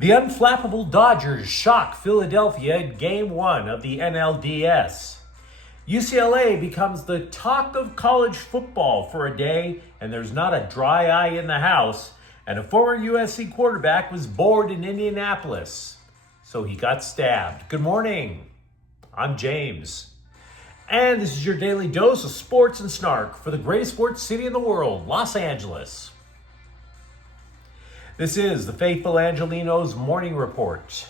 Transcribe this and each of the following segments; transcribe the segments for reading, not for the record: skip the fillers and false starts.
The unflappable Dodgers shock Philadelphia in Game 1 of the NLDS. UCLA becomes the talk of college football for a day, and there's not a dry eye in the house. And a former USC quarterback was bored in Indianapolis, so he got stabbed. Good morning. I'm James. And this is your daily dose of sports and snark for the greatest sports city in the world, Los Angeles. This is the faithful Angelenos morning report.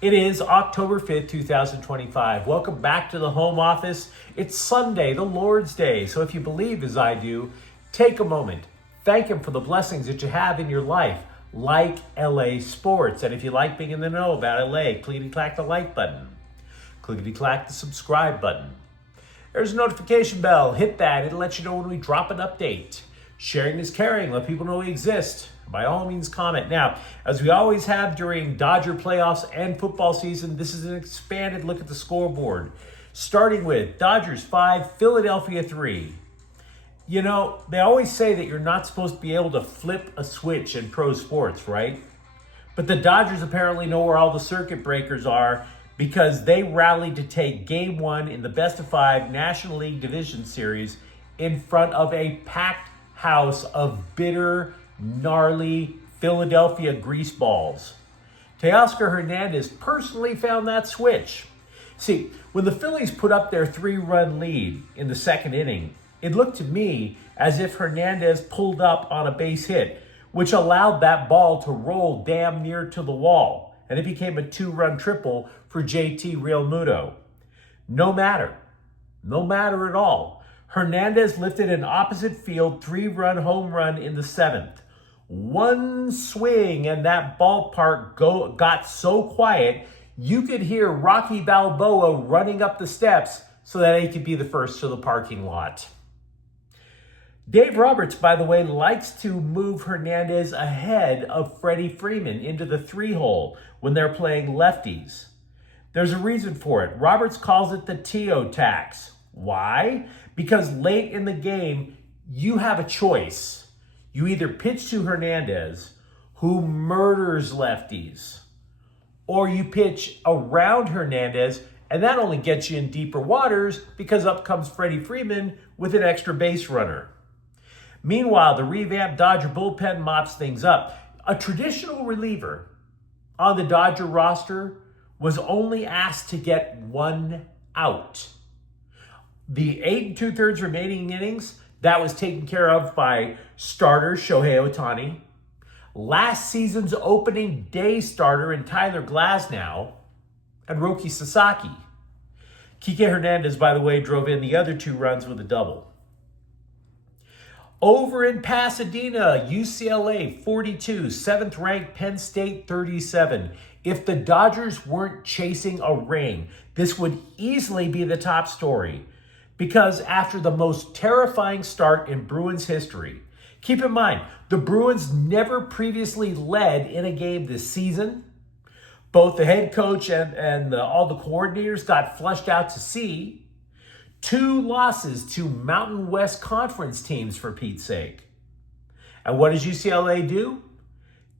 It is October 5th, 2025. Welcome back to the home office. It's Sunday, the Lord's Day. So if you believe as I do, take a moment. Thank Him for the blessings that you have in your life, like LA sports. And if you like being in the know about LA, clickety-clack the like button. Clickety-clack the subscribe button. There's a notification bell. Hit that. It'll let you know when we drop an update. Sharing is caring. Let people know we exist. By all means, comment. Now, as we always have during Dodger playoffs and football season, this is an expanded look at the scoreboard. Starting with Dodgers 5, Philadelphia 3. You know, they always say that you're not supposed to be able to flip a switch in pro sports, right? But the Dodgers apparently know where all the circuit breakers are because they rallied to take Game 1 in the best-of-5 National League Division Series in front of a packed house of bitter, gnarly Philadelphia greaseballs. Teoscar Hernandez personally found that switch. See, when the Phillies put up their 3-run lead in the second inning, it looked to me as if Hernandez pulled up on a base hit, which allowed that ball to roll damn near to the wall, and it became a 2-run triple for JT Realmuto. No matter at all. Hernandez lifted an opposite field 3-run home run in the 7th. One swing and that ballpark got so quiet, you could hear Rocky Balboa running up the steps so that he could be the first to the parking lot. Dave Roberts, by the way, likes to move Hernandez ahead of Freddie Freeman into the 3-hole when they're playing lefties. There's a reason for it. Roberts calls it the Tio tax. Why? Because late in the game, you have a choice. You either pitch to Hernandez, who murders lefties, or you pitch around Hernandez, and that only gets you in deeper waters because up comes Freddie Freeman with an extra base runner. Meanwhile, the revamped Dodger bullpen mops things up. A traditional reliever on the Dodger roster was only asked to get 1 out. The 8 2/3 remaining innings, that was taken care of by starter Shohei Ohtani, last season's opening day starter in Tyler Glasnow, and Roki Sasaki. Kike Hernandez, by the way, drove in the other 2 runs with a double. Over in Pasadena, UCLA 42, 7th-ranked Penn State 37. If the Dodgers weren't chasing a ring, this would easily be the top story. Because after the most terrifying start in Bruins history, keep in mind, the Bruins never previously led in a game this season. Both the head coach and all the coordinators got flushed out to sea. 2 losses to Mountain West Conference teams, for Pete's sake. And what does UCLA do?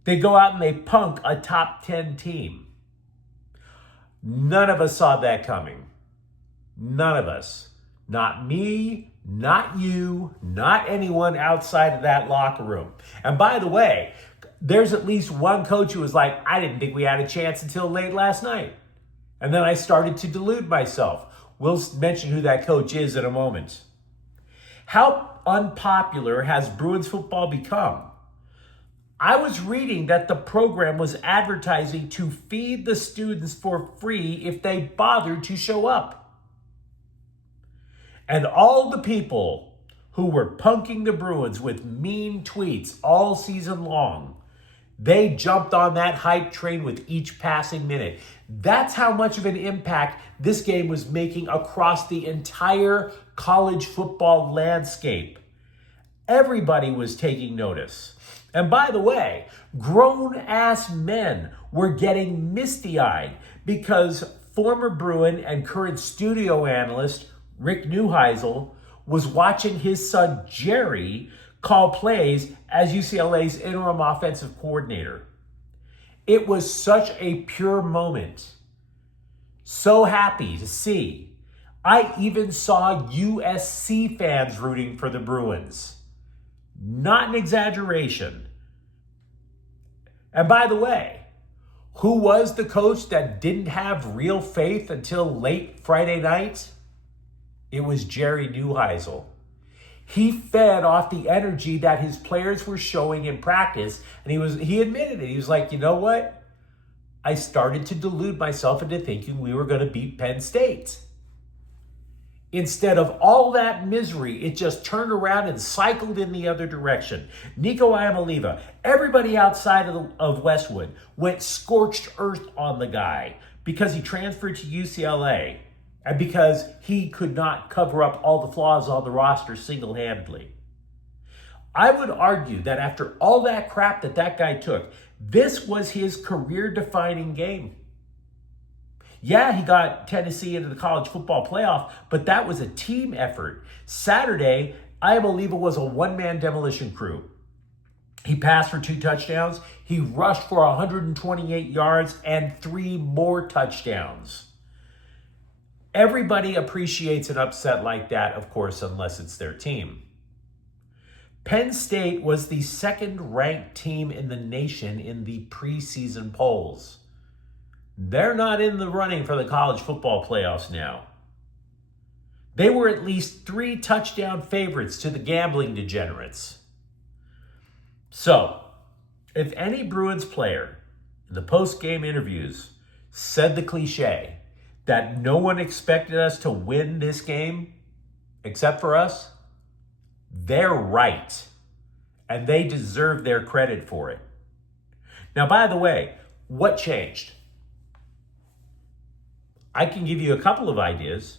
They go out and they punk a top 10 team. None of us saw that coming. None of us. Not me, not you, not anyone outside of that locker room. And by the way, there's at least one coach who was like, I didn't think we had a chance until late last night. And then I started to delude myself. We'll mention who that coach is in a moment. How unpopular has Bruins football become? I was reading that the program was advertising to feed the students for free if they bothered to show up. And all the people who were punking the Bruins with mean tweets all season long, they jumped on that hype train with each passing minute. That's how much of an impact this game was making across the entire college football landscape. Everybody was taking notice. And by the way, grown-ass men were getting misty-eyed because former Bruin and current studio analyst Rick Neuheisel was watching his son Jerry call plays as UCLA's interim offensive coordinator. It was such a pure moment. So happy to see. I even saw USC fans rooting for the Bruins. Not an exaggeration. And by the way, who was the coach that didn't have real faith until late Friday night? It was Jerry Neuheisel. He fed off the energy that his players were showing in practice, and he admitted it. He was like, you know what? I started to delude myself into thinking we were going to beat Penn State. Instead of all that misery, it just turned around and cycled in the other direction. Nico Iamaleava, everybody outside of Westwood went scorched earth on the guy because he transferred to UCLA and because he could not cover up all the flaws on the roster single-handedly. I would argue that after all that crap that guy took, this was his career-defining game. Yeah, he got Tennessee into the college football playoff, but that was a team effort. Saturday, I believe it was a one-man demolition crew. He passed for 2 touchdowns. He rushed for 128 yards and 3 more touchdowns. Everybody appreciates an upset like that, of course, unless it's their team. Penn State was the second-ranked team in the nation in the preseason polls. They're not in the running for the college football playoffs now. They were at least 3 touchdown favorites to the gambling degenerates. So, if any Bruins player in the post-game interviews said the cliche that no one expected us to win this game except for us, they're right. And they deserve their credit for it. Now, by the way, what changed? I can give you a couple of ideas,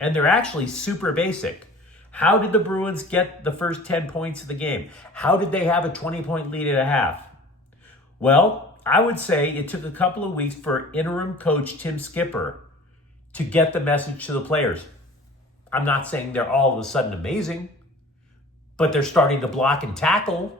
and they're actually super basic. How did the Bruins get the first 10 points of the game? How did they have a 20-point lead at a half? Well, I would say it took a couple of weeks for interim coach Tim Skipper to get the message to the players. I'm not saying they're all of a sudden amazing, but they're starting to block and tackle.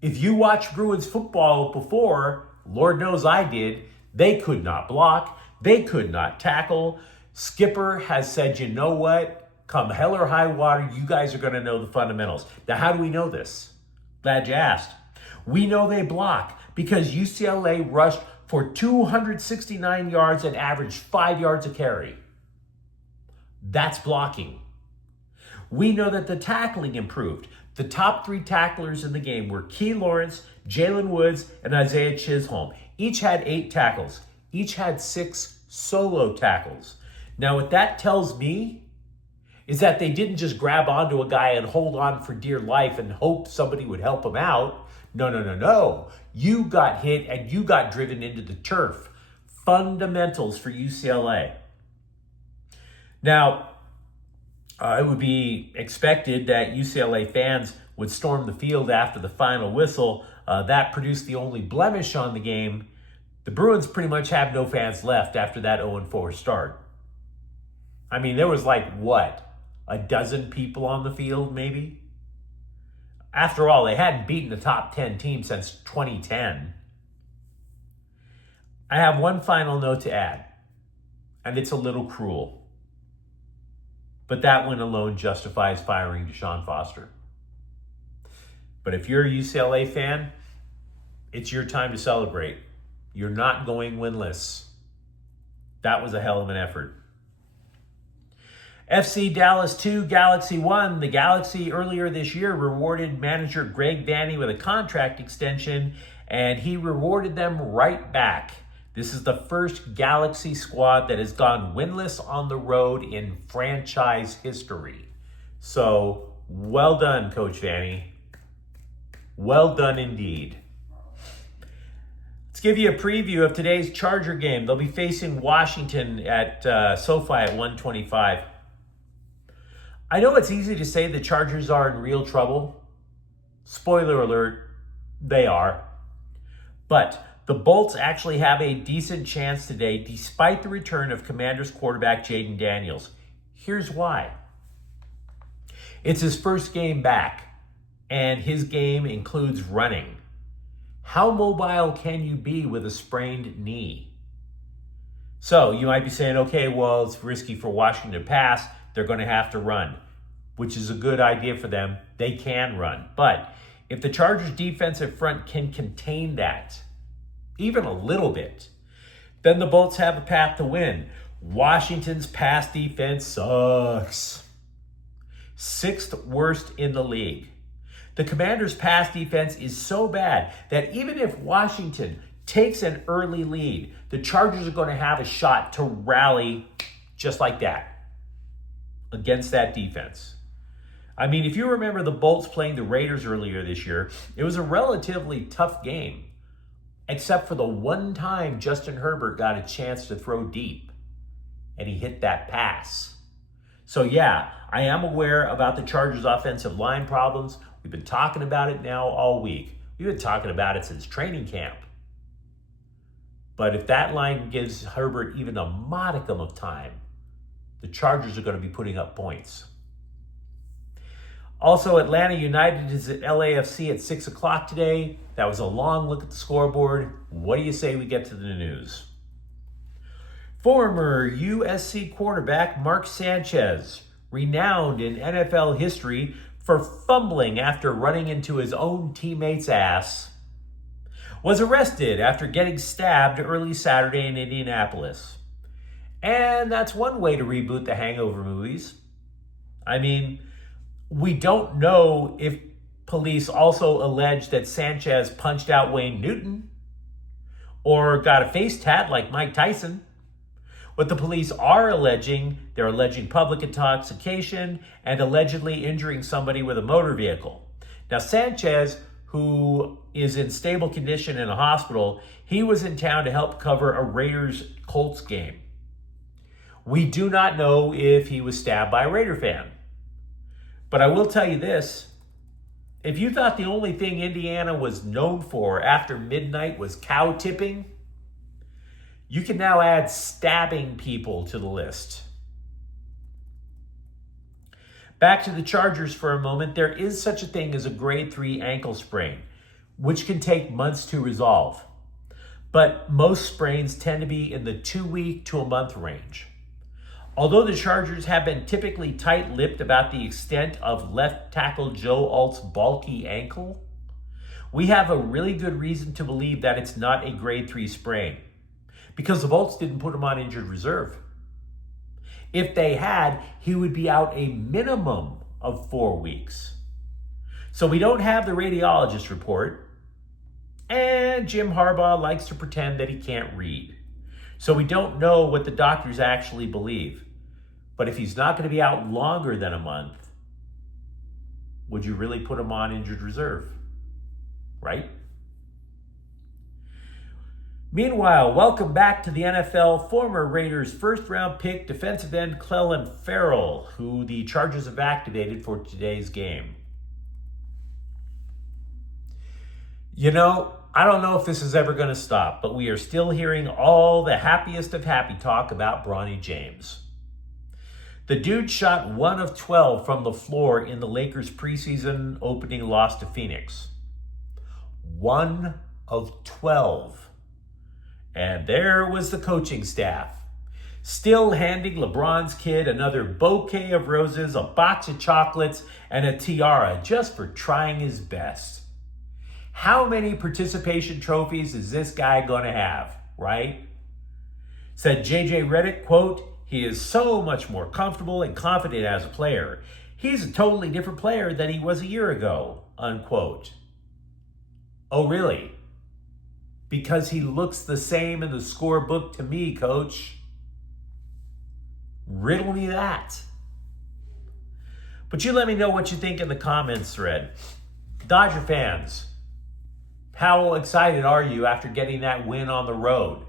If you watched Bruins football before, Lord knows I did, they could not block. They could not tackle. Skipper has said, you know what? Come hell or high water, you guys are going to know the fundamentals. Now, how do we know this? Glad you asked. We know they block because UCLA rushed for 269 yards and averaged 5 yards a carry. That's blocking. We know that the tackling improved. The top 3 tacklers in the game were Key Lawrence, Jalen Woods, and Isaiah Chisholm. Each had 8 tackles. Each had 6 solo tackles. Now, what that tells me is that they didn't just grab onto a guy and hold on for dear life and hope somebody would help him out. No. You got hit and you got driven into the turf. Fundamentals for UCLA. Now, it would be expected that UCLA fans would storm the field after the final whistle. That produced the only blemish on the game. The Bruins pretty much have no fans left after that 0-4 start. I mean, there was a dozen people on the field maybe? After all, they hadn't beaten the top 10 team since 2010. I have one final note to add, and it's a little cruel. But that one alone justifies firing Deshaun Foster. But if you're a UCLA fan, it's your time to celebrate. You're not going winless. That was a hell of an effort. FC Dallas 2, Galaxy 1. The Galaxy earlier this year rewarded manager Greg Vanney with a contract extension, and he rewarded them right back. This is the first Galaxy squad that has gone winless on the road in franchise history. So, well done, Coach Vanney. Well done indeed. Let's give you a preview of today's Charger game. They'll be facing Washington at SoFi at 1:25. I know it's easy to say the Chargers are in real trouble. Spoiler alert, they are. But the Bolts actually have a decent chance today despite the return of Commanders quarterback Jaden Daniels. Here's why. It's his first game back, and his game includes running. How mobile can you be with a sprained knee? So you might be saying, okay, well, it's risky for Washington to pass. They're going to have to run, which is a good idea for them. They can run. But if the Chargers defensive front can contain that, even a little bit, then the Bolts have a path to win. Washington's pass defense sucks. 6th worst in the league. The Commanders' pass defense is so bad that even if Washington takes an early lead, the Chargers are going to have a shot to rally just like that against that defense. I mean, if you remember the Bolts playing the Raiders earlier this year, it was a relatively tough game, except for the one time Justin Herbert got a chance to throw deep, and he hit that pass. So yeah, I am aware about the Chargers' offensive line problems. We've been talking about it now all week. We've been talking about it since training camp. But if that line gives Herbert even a modicum of time, the Chargers are going to be putting up points. Also, Atlanta United is at LAFC at 6 o'clock today. That was a long look at the scoreboard. What do you say we get to the news? Former USC quarterback Mark Sanchez, renowned in NFL history for fumbling after running into his own teammate's ass, was arrested after getting stabbed early Saturday in Indianapolis. And that's one way to reboot the Hangover movies. I mean, we don't know if police also alleged that Sanchez punched out Wayne Newton or got a face tat like Mike Tyson. What the police are alleging, they're alleging public intoxication and allegedly injuring somebody with a motor vehicle. Now, Sanchez, who is in stable condition in a hospital, he was in town to help cover a Raiders-Colts game. We do not know if he was stabbed by a Raider fan. But I will tell you this, if you thought the only thing Indiana was known for after midnight was cow tipping, you can now add stabbing people to the list. Back to the Chargers for a moment. There is such a thing as a grade 3 ankle sprain, which can take months to resolve. But most sprains tend to be in the 2-week to a month range. Although the Chargers have been typically tight-lipped about the extent of left tackle Joe Alt's bulky ankle, we have a really good reason to believe that it's not a grade 3 sprain, because the Bolts didn't put him on injured reserve. If they had, he would be out a minimum of 4 weeks. So we don't have the radiologist report, and Jim Harbaugh likes to pretend that he can't read. So we don't know what the doctors actually believe. But if he's not going to be out longer than a month, would you really put him on injured reserve? Right? Meanwhile, welcome back to the NFL, former Raiders first-round pick defensive end Clelin Ferrell, who the Chargers have activated for today's game. You know, I don't know if this is ever going to stop, but we are still hearing all the happiest of happy talk about Bronny James. The dude shot 1 of 12 from the floor in the Lakers' preseason opening loss to Phoenix. 1 of 12. And there was the coaching staff, still handing LeBron's kid another bouquet of roses, a box of chocolates, and a tiara just for trying his best. How many participation trophies is this guy going to have, right? Said J.J. Redick, quote, "He is so much more comfortable and confident as a player. He's a totally different player than he was a year ago," unquote. Oh, really? Because he looks the same in the scorebook to me, coach. Riddle me that. But you let me know what you think in the comments thread. Dodger fans, how excited are you after getting that win on the road?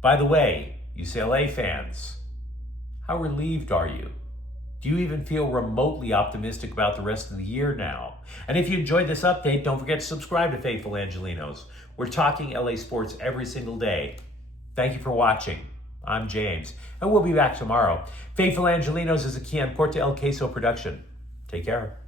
By the way, UCLA fans, how relieved are you? Do you even feel remotely optimistic about the rest of the year now? And if you enjoyed this update, don't forget to subscribe to Faithful Angelenos. We're talking LA sports every single day. Thank you for watching. I'm James, and we'll be back tomorrow. Faithful Angelenos is a Kian Porta El Queso production. Take care.